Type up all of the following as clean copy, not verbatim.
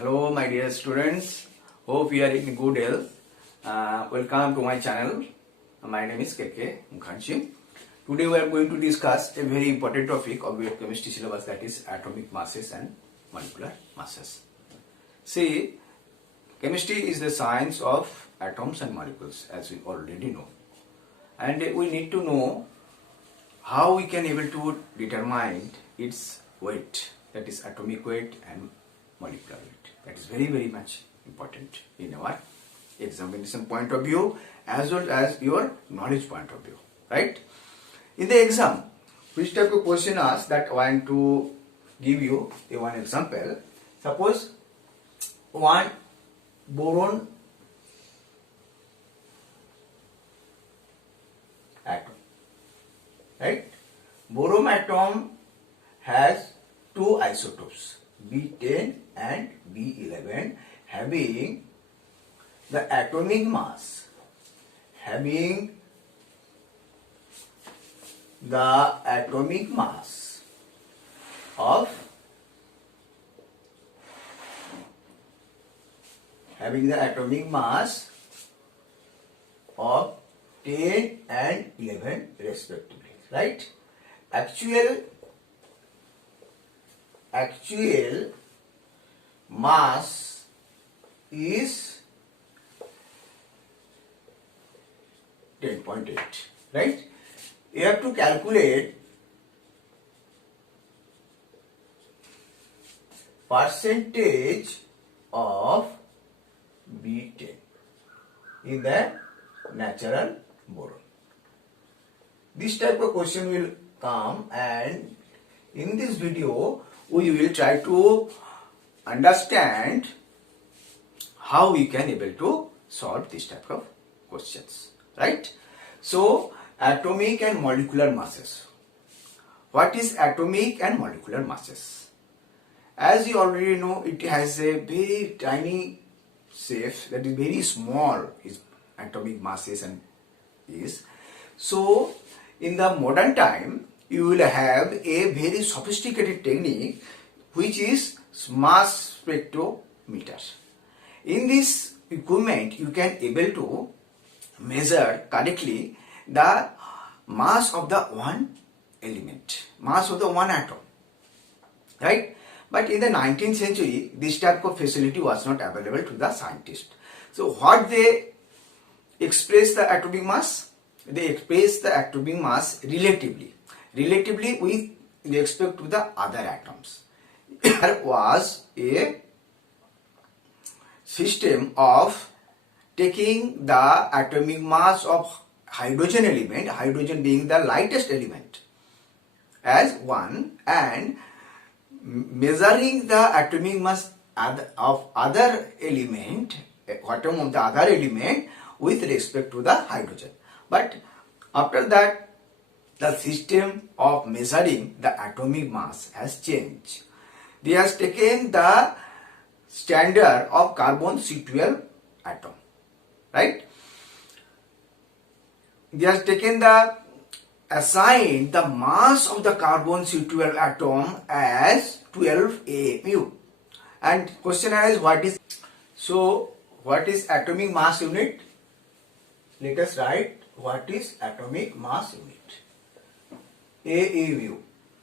Hello my dear students, hope you are in good health. Welcome to my channel. My name is KK Mukherjee. Today we are going to discuss a very important topic of your chemistry syllabus, that is atomic masses and molecular masses. See, chemistry is the science of atoms and molecules, as we already know. And we need to know how we can able to determine its weight, that is atomic weight and molecular weight. That is very much important in our examination point of view as well as your knowledge point of view, right? In the exam, which type of question asks, that I want to give you one example. Suppose one boron atom, right? Boron atom has two isotopes, B10 and B11, having the atomic mass of 10 and 11 respectively, right? Actual mass is 10.8, right? You have to calculate percentage of B10 in the natural boron. This type of question will come, and in this video we will try to understand how we can able to solve this type of questions, right? So atomic and molecular masses. What is atomic and molecular masses? As you already know, it has a very tiny shape, that is very small, is atomic masses and is. So in the modern time, you will have a very sophisticated technique which is mass spectrometer. In this equipment, you can able to measure correctly the mass of the one element, mass of the one atom, right? But in the 19th century, this type of facility was not available to the scientists. So what they express the atomic mass? They express the atomic mass relatively with respect to the other atoms. There was a system of taking the atomic mass of hydrogen element, hydrogen being the lightest element, as one, and measuring the atomic mass of other element, atom of the other element with respect to the hydrogen. But after that, the system of measuring the atomic mass has changed. They has taken the standard of carbon C12 atom, right? They has taken assigned the mass of the carbon C12 atom as 12 AMU. And question is, what is atomic mass unit? Let us write what is atomic mass unit. AMU.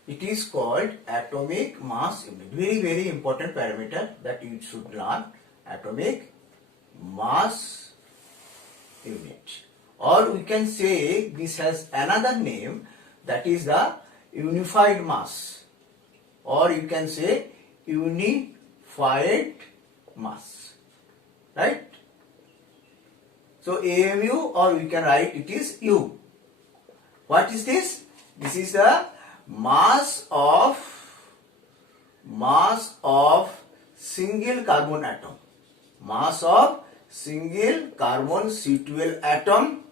It is called atomic mass unit. Very important parameter that you should learn. Atomic mass unit. Or we can say this has another name, that is the unified mass. Or you can say unified mass. Right? So AMU, or we can write it is U. What is this? This is the mass of single carbon atom. Mass of single carbon C12 atom,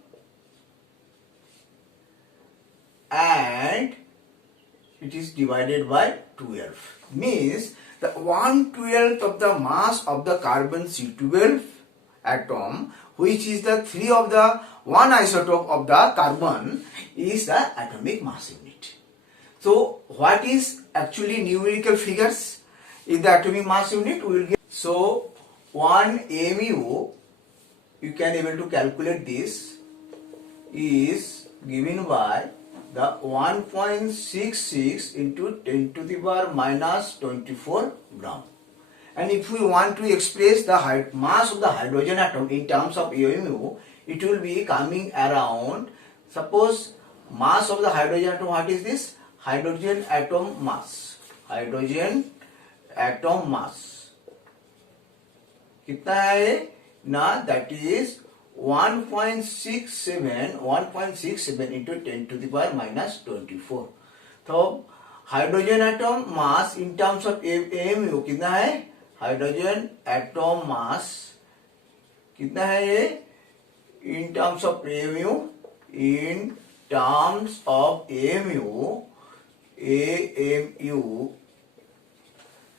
and it is divided by 12. Means the 1/12 of the mass of the carbon C12 atom, which is the 3 of the one isotope of the carbon, is the atomic mass unit. So what is actually numerical figures in the atomic mass unit? We will get So 1 mu, you can able to calculate this, is given by the 1.66 into 10 to the power minus 24 gram. And if we want to express the mass of the hydrogen atom in terms of mu, it will be coming around, suppose mass of the hydrogen atom, what is this? Hydrogen atom mass. Hydrogen atom mass कितना है ना, that is 1.67 into 10 to the power minus 24. तो hydrogen atom mass in terms of MU कितना है? Hydrogen atom मास कितना है ये in terms of MU? In terms of MU, AMU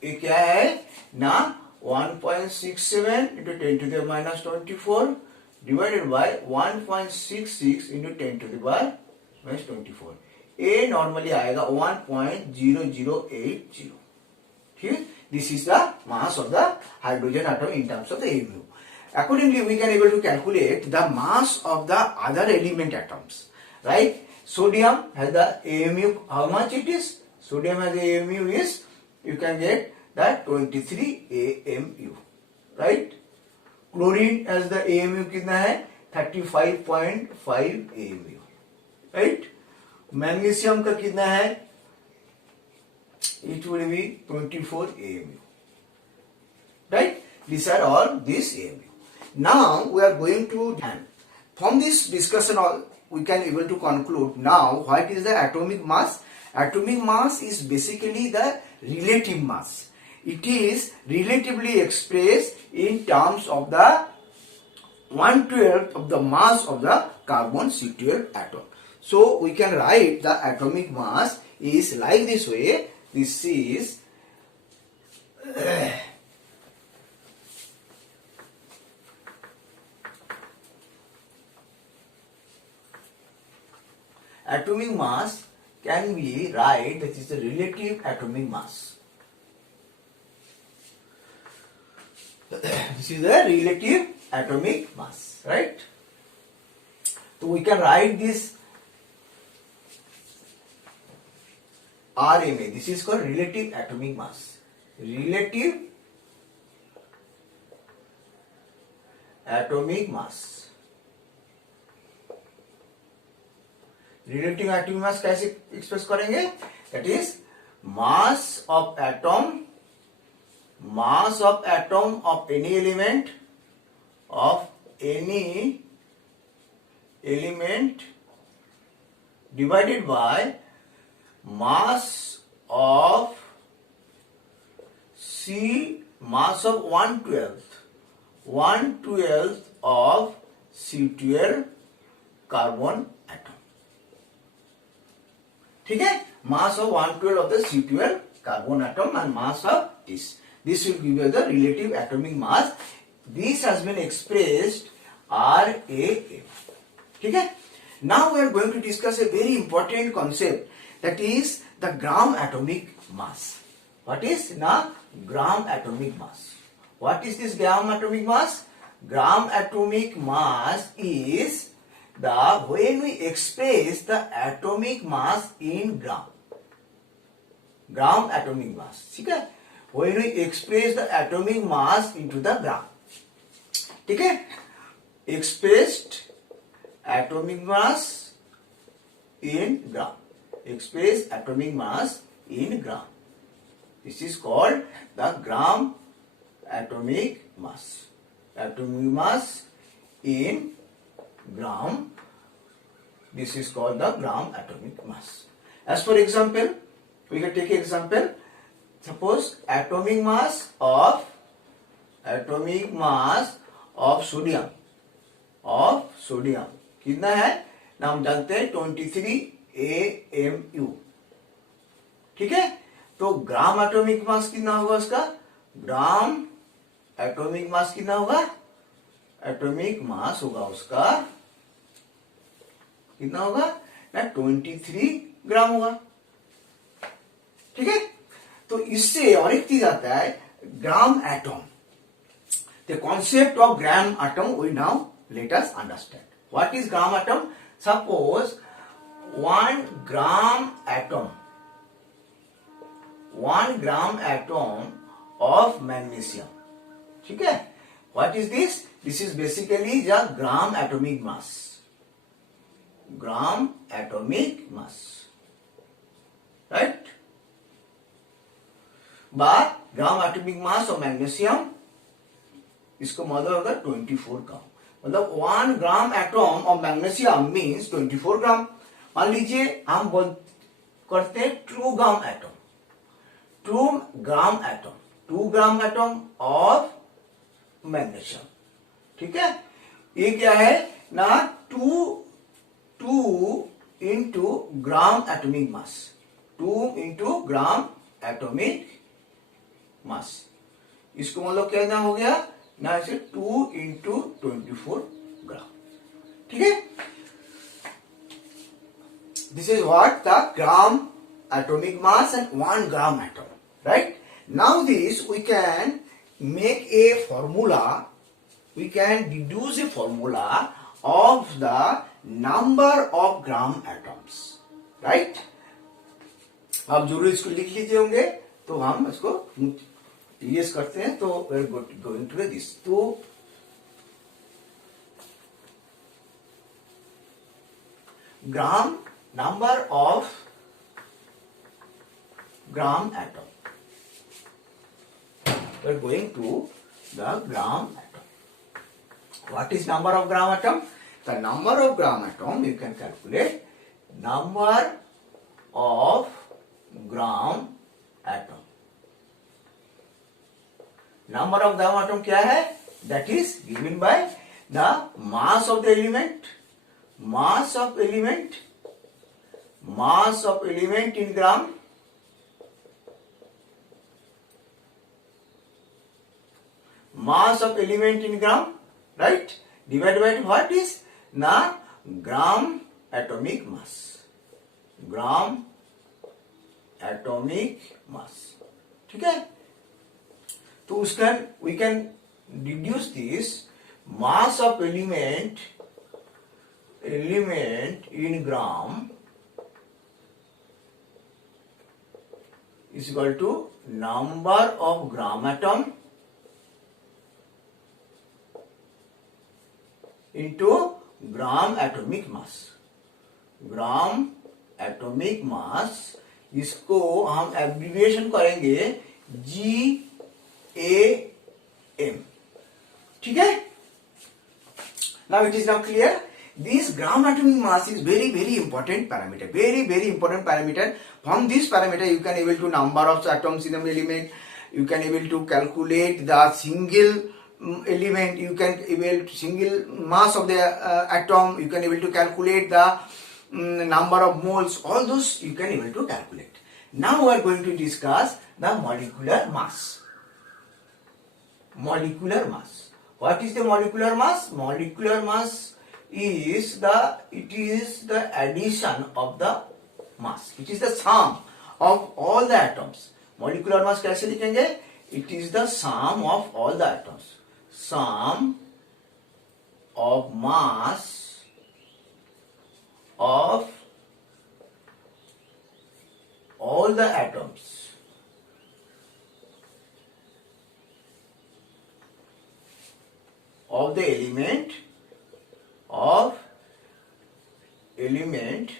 ये क्या है ना, 1.67 into 10 to the minus 24 divided by 1.66 into 10 to the power minus 24. A normally आएगा 1.0080. ठीक है, this is the mass of the hydrogen atom in terms of the AMU. Accordingly, we can able to calculate the mass of the other element atoms. Right? Sodium has the AMU. How much it is? Sodium has the AMU is, you can get that 23 AMU. Right? Chlorine has the AMU कितना है? 35.5 AMU. Right? Magnesium का कितना है? It will be 24 AMU. Right? These are all these AMU. Now we are going to, from this discussion we can able to conclude now what is the atomic mass. Atomic mass is basically the relative mass. It is relatively expressed in terms of the 1/12 of the mass of the carbon C12 atom. So we can write the atomic mass is like this way. This is atomic mass can be write, that is the relative atomic mass. This is the relative atomic mass, right? So we can write this RMA. This is called relative atomic mass. Relative atomic mass. Relative atomic mass कैसे express करेंगे? That is mass of atom of any element divided by mass of 1/12 of C12 carbon atom. ठीक है, mass of 1/12 of the C12 carbon atom and mass of this will give you the relative atomic mass. This has been expressed RAM. ठीक है, now we are going to discuss a very important concept, that is the gram atomic mass. What is na gram atomic mass? What is this gram atomic mass? Gram atomic mass is the when we express the atomic mass in gram. Gram atomic mass. ठीक है, when we express the atomic mass into the gram. ठीक है, expressed atomic mass in gram. Express atomic mass in gram. This is called the gram atomic mass. Atomic mass in gram. This is called the gram atomic mass. As for example, we can take example. Suppose atomic mass of sodium. कितना है ना, हम जानते हैं 23 AMU. ठीक है, तो gram atomic mass कितना होगा उसका? ग्राम एटॉमिक मास कितना होगा? एटॉमिक मास होगा उसका कितना होगा ना, 23 ग्राम होगा. ठीक है, तो इससे और एक चीज आता है gram atom. The concept of gram atom we now let us understand. What is gram atom? Suppose 1 gram atom of magnesium. Okay? What is this? This is basically the gram atomic mass. Gram atomic mass. Right? But gram atomic mass of magnesium, इसको मतलब होगा 24 ग्राम. मतलब 1 gram atom of magnesium means 24 ग्राम. मान लीजिए हम करते हैं 2 gram atom. 2 gram atom of magnesium. ठीक है. ये क्या है ना, 2 into gram atomic mass. 2 into gram atomic mass. इसको मतलब क्या हो गया ना, ऐसे 2 इंटू 24 ग्राम. ठीक है. This is what the gram atomic mass and 1 gram atom. Right? Now this we can make a formula. We can deduce a formula of the number of gram atoms. Right? आप जरूर इसको लिख लीजिए होंगे, तो हम इसको यूज करते हैं. तो we are going to this. तो gram, number of gram atom. We are going to the gram atom. What is number of gram atom? The number of gram atom you can calculate. Number of gram atom. Number of gram atom क्या है? That is given by the mass of the element. Mass of element in gram. Mass of element in gram, right? Divided by what is na gram atomic mass. Gram atomic mass. ठीक है. तो उसका we can deduce this mass of element in gram is equal to number of gram atom into gram atomic mass. Gram atomic mass, इसको हम abbreviation करेंगे GAM. ठीक है. Now it is now clear. This gram atomic mass is very important parameter. Very important parameter. From this parameter you can able to number of atoms in the element. You can able to calculate the single element. You can able to single mass of the atom. You can able to calculate the number of moles. All those you can able to calculate. Now we are going to discuss the molecular mass. Molecular mass. What is the molecular mass? Molecular mass is the addition of the mass. It is the sum of all the atoms. Molecular mass कैसे लिखेंगे? It is the sum of all the atoms. Sum of mass of all the atoms of the element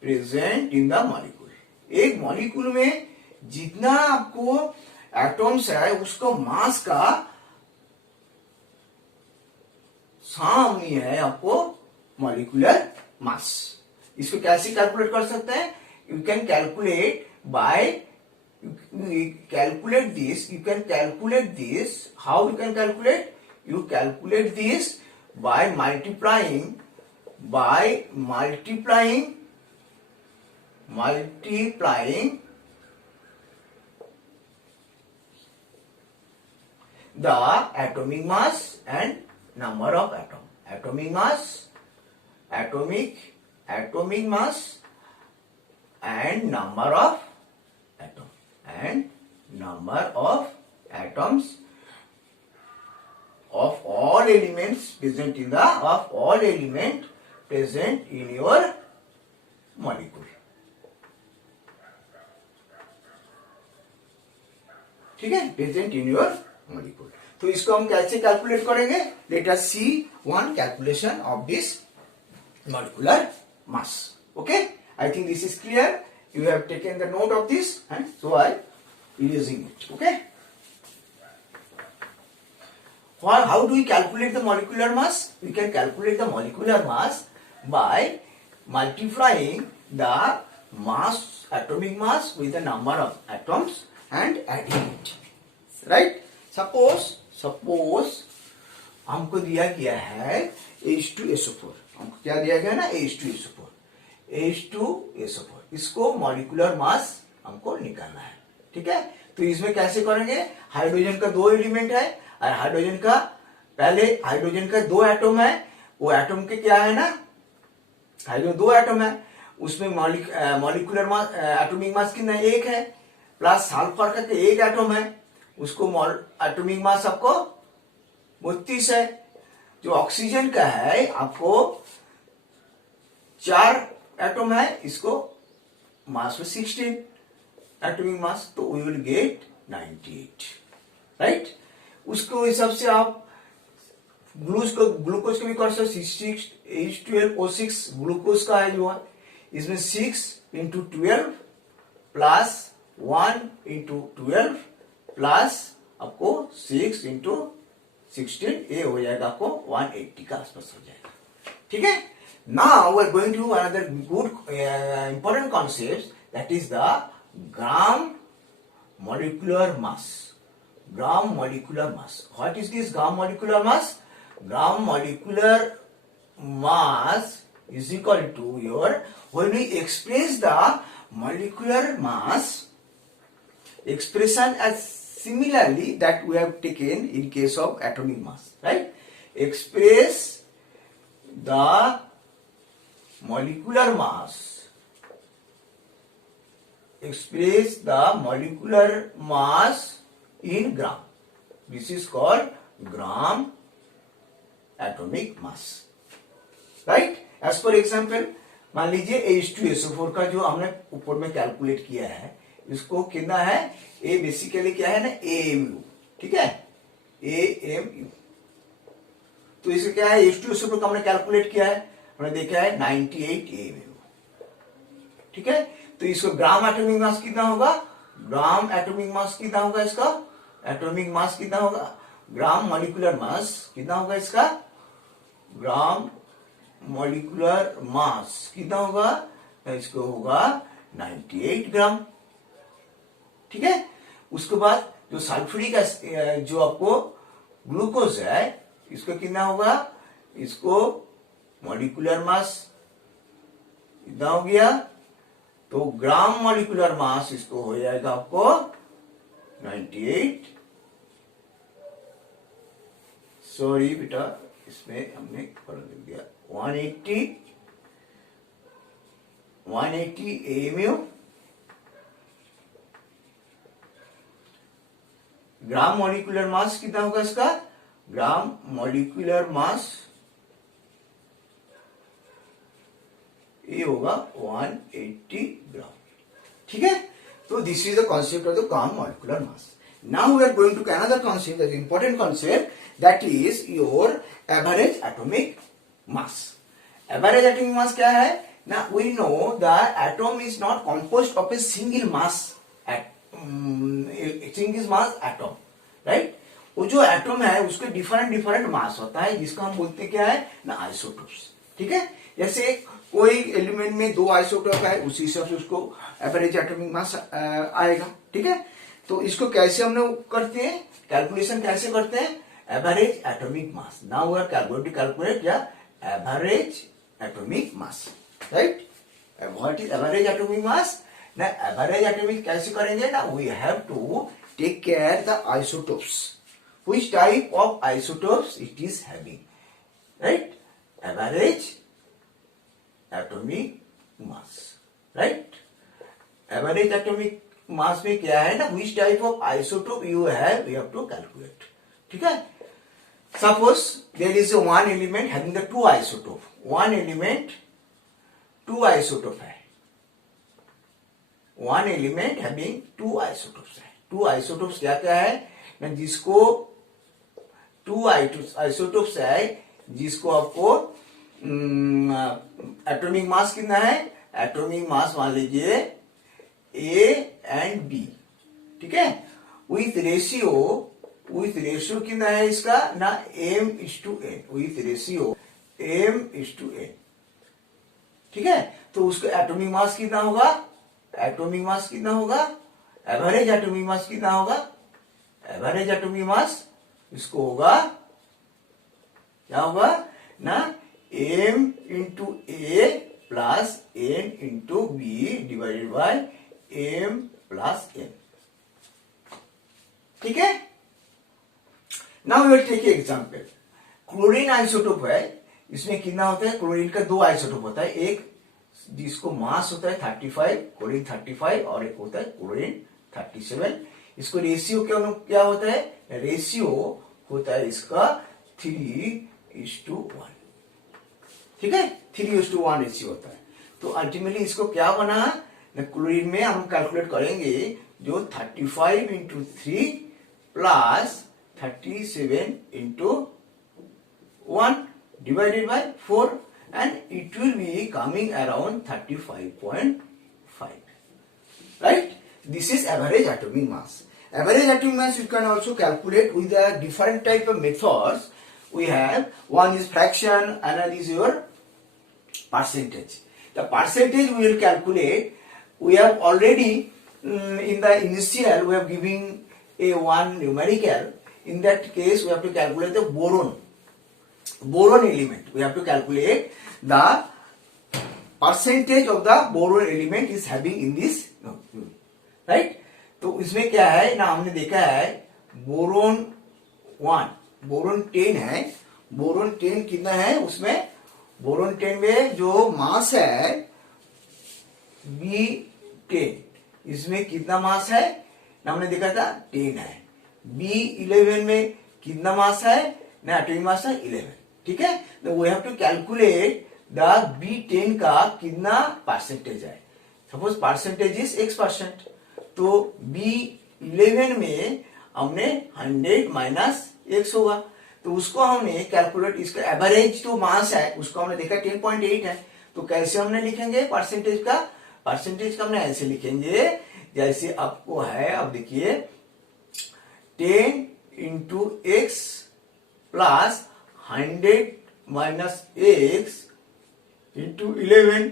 present in the molecule. एक molecule में जितना आपको atoms है उसको मास का सम ही है आपको मॉलिक्यूलर मास. इसको कैसे कैलकुलेट कर सकते हैं? You can calculate bye calculate this. You can calculate this. How you can calculate? You calculate this by multiplying the atomic mass and number of atom. Atomic mass and number of atom and number of atoms of all elements present in your molecule. ठीक है, present in your molecule. तो इसको हम कैसे calculate करेंगे? Let us see one calculation of this molecular mass. Okay, I think this is clear. You have taken the note of this, and so I using it. Okay. How do we calculate the molecular mass? We can calculate the molecular mass by multiplying the mass, atomic mass, with the number of atoms and adding it. Right? Suppose हमको दिया गया है H2SO4. हमको क्या दिया गया ना? H2SO4. H2SO4. इसको मॉलिक्यूलर मास हमको निकालना है. ठीक है, तो इसमें कैसे करेंगे? हाइड्रोजन का 2 एलिमेंट है और हाइड्रोजन का 2 एटम है. वो एटम के क्या है ना, हाइड्रोजन 2 एटम है, उसमें मॉलिक्यूलर मास, एटॉमिक मास कितना है? 1 है. प्लस सल्फर का 1 एटम है, उसको एटॉमिक मास आपको 32 है. जो ऑक्सीजन का है आपको 4 एटम है, इसको मास में 16 एटॉमिक मास, तो वी विल गेट 98. राइट? उसको हिसाब से आप ग्लूकोज को भी कर सकते. 6H12O6 ग्लूकोज का है जो है, इसमें 6 इंटू 12 प्लस 1 इंटू 12 प्लस आपको 6 इंटू 16, ये हो जाएगा आपको 180 का आसपास हो जाएगा. ठीक है. Now we are going to another good important concept, that is the gram molecular mass. Gram molecular mass. What is this gram molecular mass? Gram molecular mass is equal to your, when we express the molecular mass expression as similarly that we have taken in case of atomic mass, right? Express the molecular mass, express the molecular mass in gram. This is called gram atomic mass. Right? As for example, मान लीजिए H2SO4 का जो हमने ऊपर में calculate किया है, इसको कितना है? A बेसिकली क्या है ना? AMU. ठीक है, AMU. तो इसका क्या है? H2SO4 का हमने कैलकुलेट किया है, हमने देखा है 98 AMU. ठीक है, तो इसको ग्राम एटॉमिक मास कितना होगा? ग्राम एटॉमिक मास कितना होगा इसका? एटॉमिक मास कितना होगा? ग्राम मॉलिक्यूलर मास कितना होगा इसका? ग्राम मॉलिक्यूलर मास कितना होगा? इसको होगा 98 ग्राम. ठीक है, उसके बाद जो सल्फ्यूरिक जो आपको ग्लूकोज है, इसको कितना होगा? इसको मॉलिक्यूलर मास इतना हो गया, तो ग्राम मॉलिक्यूलर मास इसको हो जाएगा आपको 98. सॉरी बेटा, इसमें हमने कॉलम लिख दिया 180 AMU. ग्राम मॉलिक्यूलर मास कितना होगा इसका? ग्राम मॉलिक्यूलर मास ये होगा 180 ग्राम. ठीक है, तो this is the concept of the gram molecular mass. Now we are going to another concept, that important concept, that is your average atomic mass. Average atomic mass क्या है ना? We know the atom is not composed of a single mass atom. Right? वो जो atom है उसके different mass होता है, जिसको हम बोलते क्या है ना? आइसोटोप्स. ठीक है, जैसे कोई एलिमेंट में 2 आइसोटोप है, उसी हिसाब से उसको एवरेज एटॉमिक मास आएगा. ठीक है, तो इसको कैसे हम लोग करते हैं, कैलकुलेशन कैसे करते हैं? Average atomic mass. Now we are going to calculate the average atomic mass. Right? What is average atomic mass? ना एवरेज एटॉमिक कैसे करेंगे ना? We have to take care the isotopes. Which type of isotopes it is having? Right? Average atomic mass. Right? Average atomic mass में क्या है ना? Which type of isotope you have to calculate. ठीक है? suppose there is a one element having the two isotope, one element two isotope है, one element having two isotopes है. Two isotopes क्या क्या है ना, जिसको two isotopes है, जिसको आपको एटॉमिक मास कितना है, एटॉमिक मास मान लीजिए A and B, ठीक है, विथ रेशियो कितना है इसका ना, m/n, विथ रेशियो m/n, ठीक है. तो उसका एटॉमिक मास कितना होगा, एटॉमिक मास कितना होगा, एवरेज एटॉमिक मास कितना होगा, एवरेज एटॉमिक मास इसको होगा, क्या होगा ना, m into A plus n into B divided by m plus n, ठीक है. Now we will take example. Chlorine isotope है, इसमें कितना होता है, क्लोरीन का दो आइसोटोप होता है, एक जिसको मास होता है 35, क्लोरीन 35, और एक होता है क्लोरीन 37. इसको रेशियो क्या होता है, रेशियो होता है इसका 3:1, ठीक है, 3:1 रेशियो होता है. तो अल्टीमेटली इसको क्या बना, क्लोरीन में हम कैलकुलेट करेंगे जो 35 into 3 plus 37 into 1 divided by 4, and it will be coming around 35.5, right? This is average atomic mass. Average atomic mass you can also calculate with the different type of methods. We have one is fraction, another is your percentage. The percentage we will calculate. We have already in the initial we have given a one numerical. In that case, we have to calculate the boron element. We have to calculate the percentage of the boron element is having in this, right? तो इसमें क्या है ना, हमने देखा है boron 10 है, boron 10 कितना है, उसमें बोरोन 10 में जो मास है B10, इसमें कितना मास है ना, हमने देखा था 10 है. B11 में कितना मास है ना, एटॉमिक मास है 11, ठीक है. तो we have to calculate the B10 का कितना परसेंटेज है. सपोज परसेंटेज इज X%, तो B11 में हमने 100 माइनस X होगा, तो उसको हमने कैलकुलेट, इसका एवरेज जो मास है उसको हमने देखा 10.8 है. तो कैसे हमने लिखेंगे परसेंटेज का हमने ऐसे लिखेंगे जैसे आपको है, अब देखिए 10 into X plus 100 minus X into 11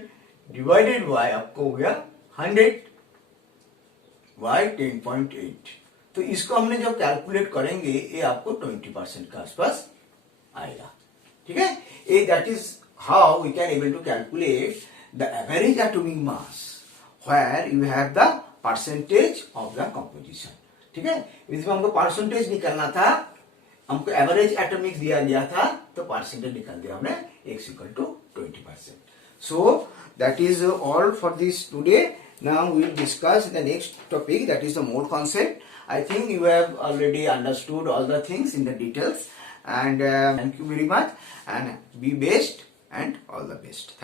divided by आपको हो गया 100 बाय 10.8. तो इसको हमने जब कैलकुलेट करेंगे ये आपको 20% के आसपास आएगा, ठीक है. ये that is how we can able to calculate the average atomic mass where you have the percentage of the composition, ठीक है. इसमें हमको परसेंटेज निकालना था, हमको एवरेज एटॉमिक दिया गया था, तो परसेंटेज निकाल दिया हमने X equal to 20%. So that is all for this today. Now we will discuss the next topic, that is the mode concept. I think you have already understood all the things in the details, and thank you very much, and be best and all the best.